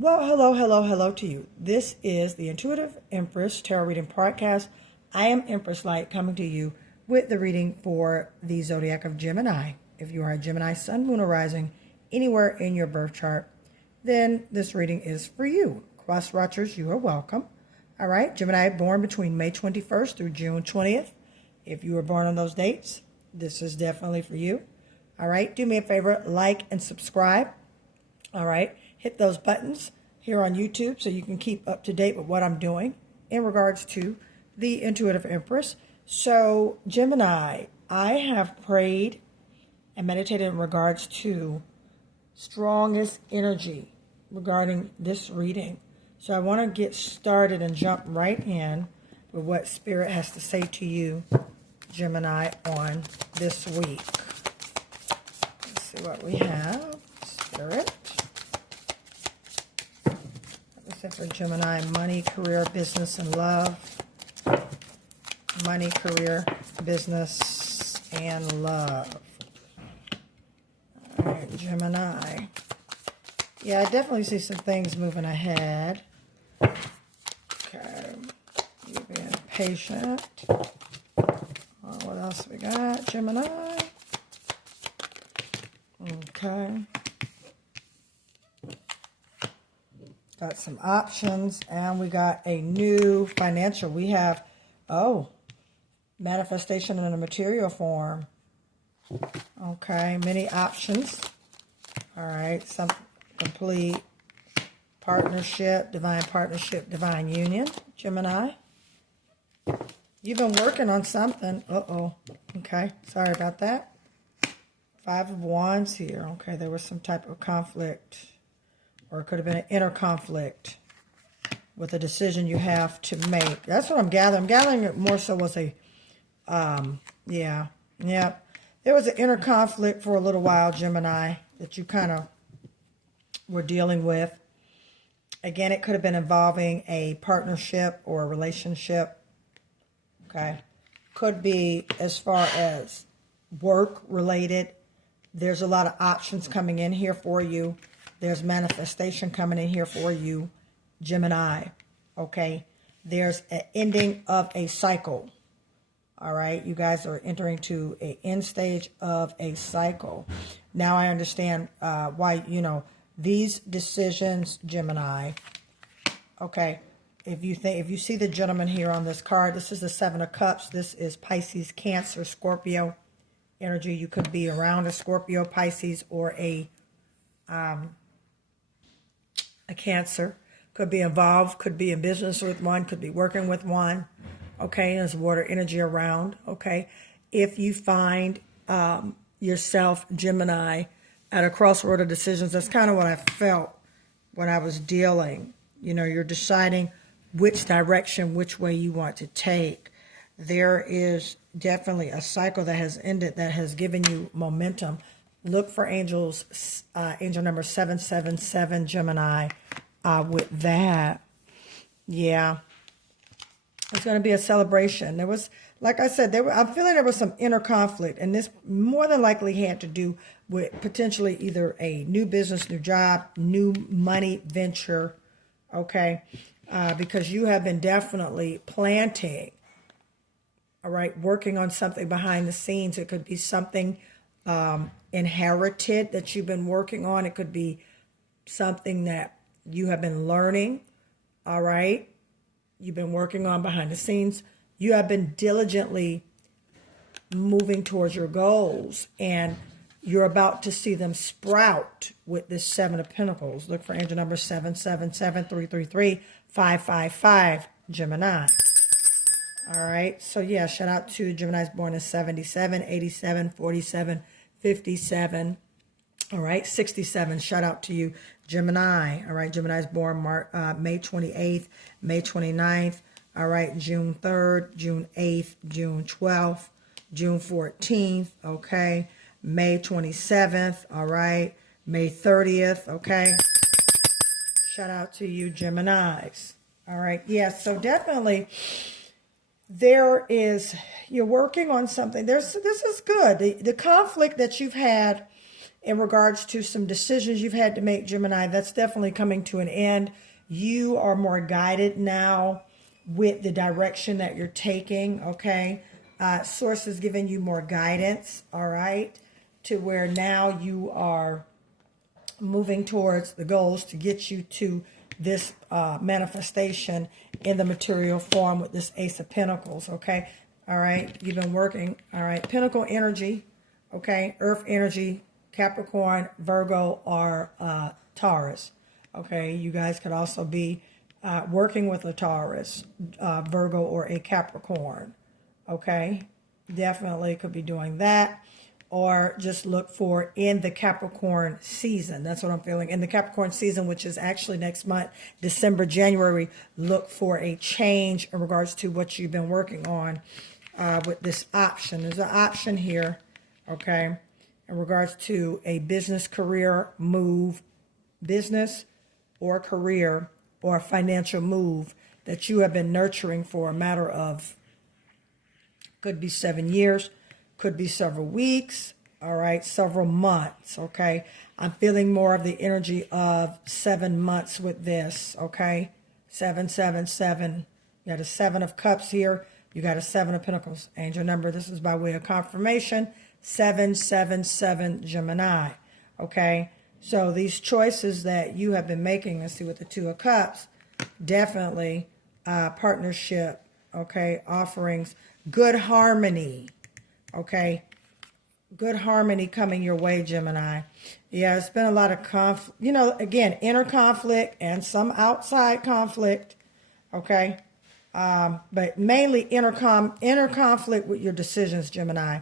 Well, hello, hello, hello to you. This is the Intuitive Empress Tarot Reading Podcast. I am Empress Light coming to you with the reading for the zodiac of Gemini. If you are a Gemini sun, moon, or rising anywhere in your birth chart, then this reading is for you. Cross watchers, you are welcome. All right, Gemini born between May 21st through June 20th. If you were born on those dates, this is definitely for you. All right, do me a favor, like and subscribe. All right, hit those buttons here on YouTube so you can keep up to date with what I'm doing in regards to the Intuitive Empress. So, Gemini, I have prayed and meditated in regards to strongest energy regarding this reading. So I want to get started and jump right in with what Spirit has to say to you, Gemini, on this week. Let's see what we have. Spirit. Let's say for Gemini, money, career, business, and love. Money, career, business, and love. All right, Gemini. Yeah, I definitely see some things moving ahead. Okay. You being patient. What else we got? Gemini. Okay. Got some options, and we got a new financial. We have, manifestation in a material form. Okay, many options. All right, some complete partnership, divine union, Gemini. You've been working on something. Okay, sorry about that. 5 of Wands here. Okay, there was some type of conflict, or it could have been an inner conflict with a decision you have to make. That's what I'm gathering. I'm gathering it more so was a, There was an inner conflict for a little while, Gemini, that you kind of were dealing with. Again, it could have been involving a partnership or a relationship. Okay. Could be as far as work related. There's a lot of options coming in here for you. There's manifestation coming in here for you, Gemini. Okay. There's an ending of a cycle. All right. You guys are entering to an end stage of a cycle. Now I understand why, these decisions, Gemini. Okay. If you see the gentleman here on this card, this is the 7 of Cups. This is Pisces, Cancer, Scorpio energy. You could be around a Scorpio, Pisces, or a Cancer. Could be involved, could be in business with one, could be working with one. Okay, there's water energy around. Okay, if you find yourself, Gemini, at a crossroad of decisions, that's kind of what I felt when I was dealing. You're deciding which direction, which way you want to take. There is definitely a cycle that has ended that has given you momentum. Look for angels, angel number 777, Gemini. With that, yeah, it's going to be a celebration. There was, like I said, I'm feeling there was some inner conflict, and this more than likely had to do with potentially either a new business, new job, new money venture, okay, because you have been definitely planting, all right, working on something behind the scenes. It could be something inherited that you've been working on. It could be something that you have been learning, all right? You've been working on behind the scenes. You have been diligently moving towards your goals, and you're about to see them sprout with this 7 of Pentacles. Look for angel number 777-333-555, Gemini. All right, so yeah, shout out to Geminis born in 77, 87, 47, 57. All right, 67. Shout out to you, Gemini. All right, Gemini's born May 28th, May 29th. All right, June 3rd, June 8th, June 12th, June 14th. Okay, May 27th. All right, May 30th. Okay. Shout out to you, Geminis. All right, yeah, so definitely you're working on something. This is good. The conflict that you've had in regards to some decisions you've had to make, Gemini, that's definitely coming to an end. You are more guided now with the direction that you're taking, okay? Source is giving you more guidance, all right, to where now you are moving towards the goals to get you to this manifestation in the material form with this Ace of Pentacles, okay? All right, you've been working, all right, Pinnacle energy, okay, Earth energy, Capricorn, Virgo, or Taurus, okay? You guys could also be working with a Taurus, Virgo, or a Capricorn, okay? Definitely could be doing that. Or just look for in the Capricorn season. That's what I'm feeling. In the Capricorn season, which is actually next month, December, January, look for a change in regards to what you've been working on with this option. There's an option here, okay, in regards to a business, career move, business or career or financial move that you have been nurturing for a matter of, could be 7 years, could be several weeks, all right, several months, okay? I'm feeling more of the energy of 7 months with this, okay? 7, 7, 7. You got a 7 of Cups here. You got a 7 of Pentacles. Angel number, this is by way of confirmation, 777 Gemini, okay? So these choices that you have been making, let's see with the 2 of Cups, definitely partnership, okay, offerings, good harmony, okay, good harmony coming your way, Gemini. Yeah, it's been a lot of conflict, you know, again, inner conflict and some outside conflict, okay, but mainly inner conflict with your decisions, Gemini,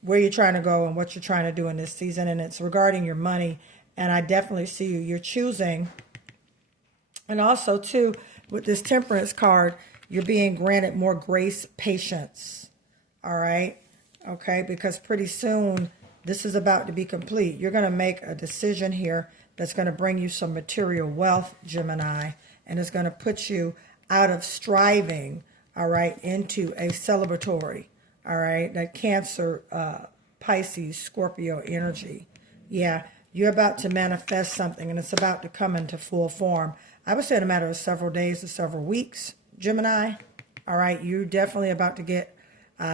where you're trying to go and what you're trying to do in this season, and it's regarding your money, and I definitely see you're choosing, and also, too, with this Temperance card, you're being granted more grace, patience, all right? Okay, because pretty soon this is about to be complete. You're going to make a decision here that's going to bring you some material wealth, Gemini, and it's going to put you out of striving, all right, into a celebratory, all right, that Cancer, Pisces, Scorpio energy. Yeah, you're about to manifest something, and it's about to come into full form. I would say in a matter of several days to several weeks, Gemini, all right, you're definitely about to get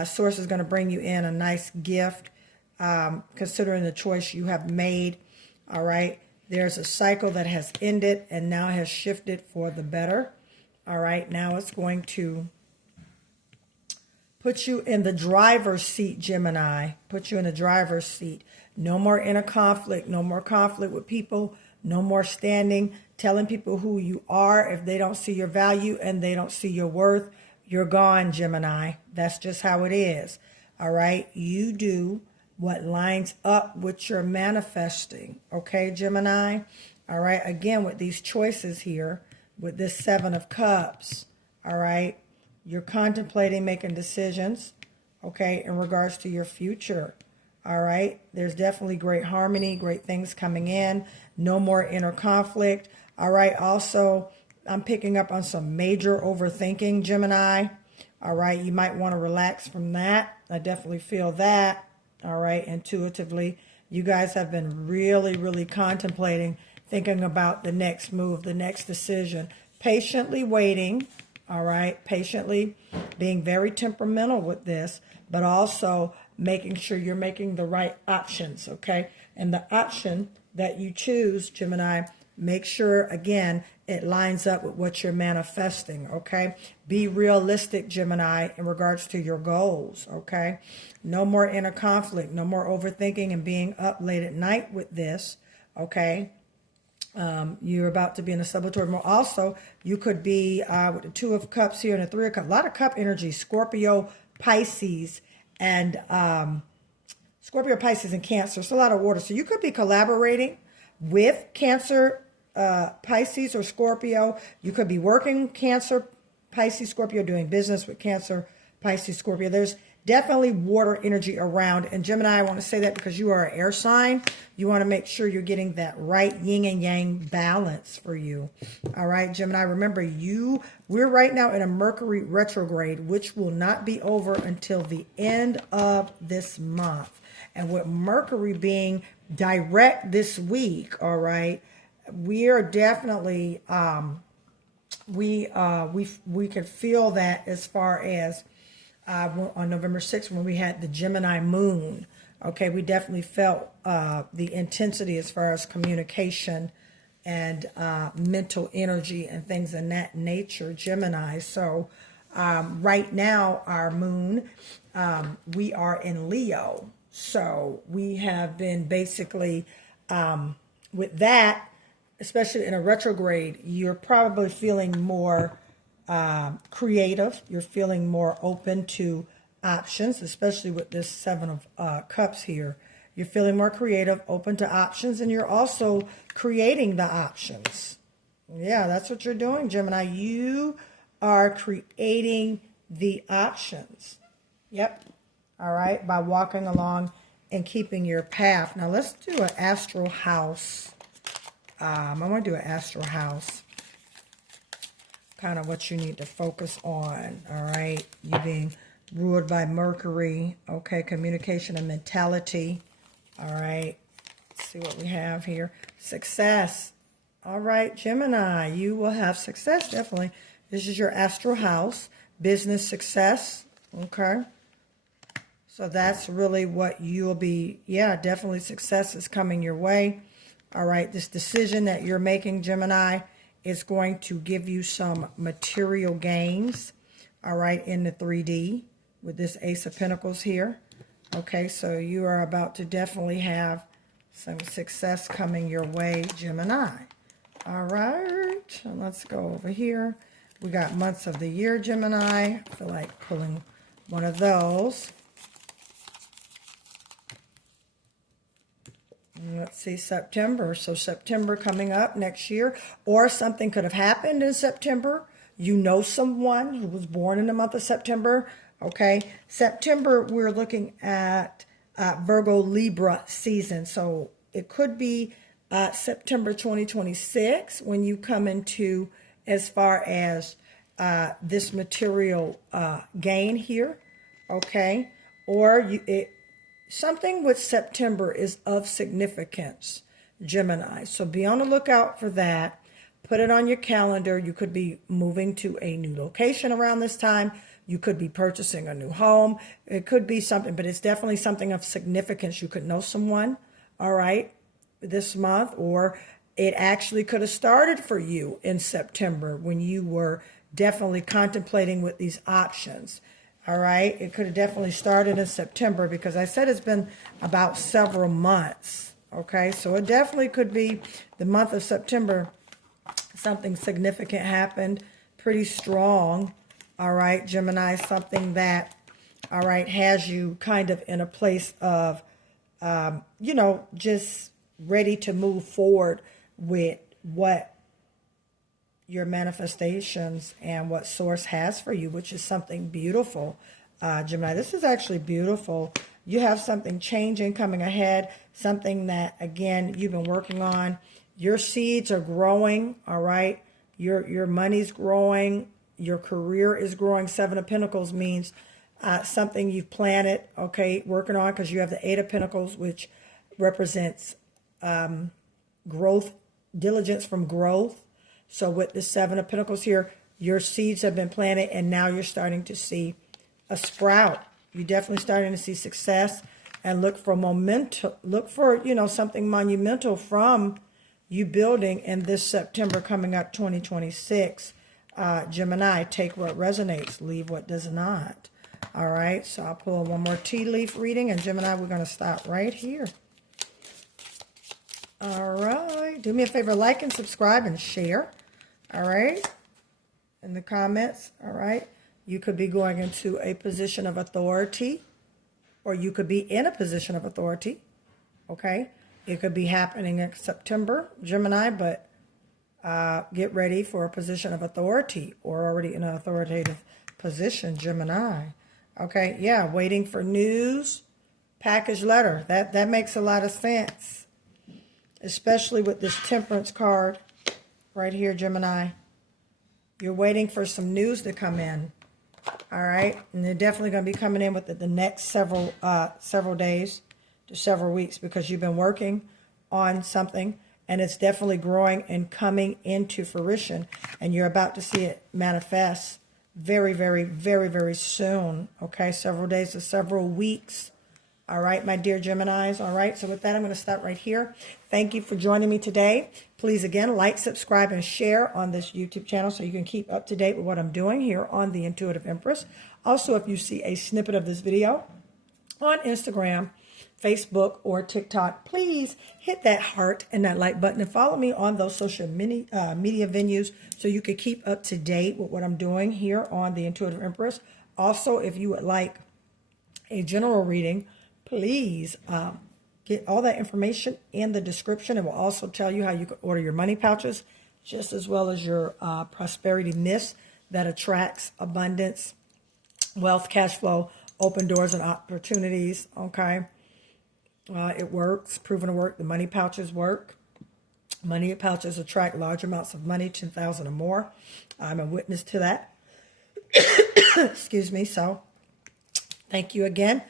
Source is going to bring you in a nice gift, considering the choice you have made, all right? There's a cycle that has ended and now has shifted for the better, all right? Now it's going to put you in the driver's seat, Gemini, put you in the driver's seat. No more inner conflict, no more conflict with people, no more standing, telling people who you are if they don't see your value and they don't see your worth. You're gone, Gemini. That's just how it is. All right? You do what lines up with your manifesting. Okay, Gemini? All right? Again, with these choices here, with this 7 of Cups, all right? You're contemplating making decisions, okay, in regards to your future. All right? There's definitely great harmony, great things coming in. No more inner conflict. All right? Also, I'm picking up on some major overthinking, Gemini. All right, you might want to relax from that. I definitely feel that. All right, intuitively. You guys have been really, really contemplating, thinking about the next move, the next decision. Patiently waiting, all right, patiently being very temperamental with this, but also making sure you're making the right options, okay? And the option that you choose, Gemini, make sure, again, it lines up with what you're manifesting, okay? Be realistic, Gemini, in regards to your goals, okay? No more inner conflict, no more overthinking and being up late at night with this, okay? You're about to be in a celebratory mode. Also, you could be with the 2 of Cups here and the 3 of Cups. A lot of cup energy, Scorpio, Pisces, and Cancer. It's a lot of water. So you could be collaborating with Cancer, Pisces, or Scorpio. You could be working Cancer, Pisces, Scorpio, doing business with Cancer, Pisces, Scorpio. There's definitely water energy around. And Gemini, I want to say that because you are an air sign. You want to make sure you're getting that right yin and yang balance for you. All right, Gemini, remember, we're right now in a Mercury retrograde, which will not be over until the end of this month. And with Mercury being direct this week, all right, we are definitely we could feel that as far as on November 6th when we had the Gemini moon. Okay, we definitely felt the intensity as far as communication and mental energy and things in that nature, Gemini. So right now, our moon, we are in Leo. So we have been basically, with that, especially in a retrograde, you're probably feeling more creative. You're feeling more open to options, especially with this Seven of Cups here. You're feeling more creative, open to options, and you're also creating the options. Yeah, that's what you're doing, Gemini. You are creating the options. Yep. All right, by walking along and keeping your path. Now, let's do an astral house. I want to do an astral house. Kind of what you need to focus on, all right? You being ruled by Mercury, okay? Communication and mentality, all right? Let's see what we have here. Success. All right, Gemini, you will have success, definitely. This is your astral house. Business success, okay? So that's really what you'll be, yeah, definitely success is coming your way. All right, this decision that you're making, Gemini, is going to give you some material gains, all right, in the 3D with this Ace of Pentacles here. Okay, so you are about to definitely have some success coming your way, Gemini. All right, let's go over here. We got months of the year, Gemini. I feel like pulling one of those. Let's see, September. So September coming up next year, or something could have happened in September. You know someone who was born in the month of September. Okay, September, we're looking at Virgo Libra season. So it could be September 2026 when you come into as far as this material gain here. Okay, or something with September is of significance, Gemini. So be on the lookout for that. Put it on your calendar. You could be moving to a new location around this time. You could be purchasing a new home. It could be something, but it's definitely something of significance. You could know someone, all right, this month, or it actually could have started for you in September when you were definitely contemplating with these options. All right, it could have definitely started in September because I said it's been about several months. Okay, so it definitely could be the month of September. Something significant happened, pretty strong. All right, Gemini, something that, all right, has you kind of in a place of, you know, just ready to move forward with what your manifestations and what source has for you, which is something beautiful, Gemini. This is actually beautiful. You have something changing coming ahead, something that, again, you've been working on. Your seeds are growing, all right? Your money's growing. Your career is growing. Seven of Pentacles means something you've planted, okay, working on, because you have the Eight of Pentacles, which represents growth, diligence from growth. So with the Seven of Pentacles here, your seeds have been planted and now you're starting to see a sprout. You're definitely starting to see success and look for momentum. Look for, you know, something monumental from you building in this September coming up 2026. Gemini, take what resonates, leave what does not. All right, so I'll pull one more tea leaf reading, and Gemini, we're going to stop right here. All right, do me a favor, like and subscribe and share. All right, in the comments. All right, you could be going into a position of authority, or you could be in a position of authority. Okay, it could be happening in September, Gemini, but get ready for a position of authority or already in an authoritative position, Gemini. Okay, yeah, waiting for news, package letter. That makes a lot of sense, especially with this Temperance card right here, Gemini. You're waiting for some news to come in. All right, and they're definitely going to be coming in with the next several days. to several weeks because you've been working on something and it's definitely growing and coming into fruition, and you're about to see it manifest very, very, very, very soon. Okay, several days to several weeks. All right, my dear Geminis. All right, so with that, I'm going to stop right here. Thank you for joining me today. Please, again, like, subscribe, and share on this YouTube channel so you can keep up to date with what I'm doing here on the Intuitive Empress. Also, if you see a snippet of this video on Instagram, Facebook, or TikTok, please hit that heart and that like button and follow me on those social media venues so you can keep up to date with what I'm doing here on the Intuitive Empress. Also, if you would like a general reading, please get all that information in the description. It will also tell you how you can order your money pouches, just as well as your prosperity mist that attracts abundance, wealth, cash flow, open doors, and opportunities. Okay. It works, proven to work. The money pouches work. Money pouches attract large amounts of money, 10,000 or more. I'm a witness to that. Excuse me. So thank you again,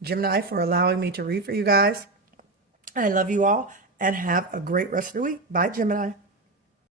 Gemini, for allowing me to read for you guys. I love you all and have a great rest of the week. Bye, Gemini.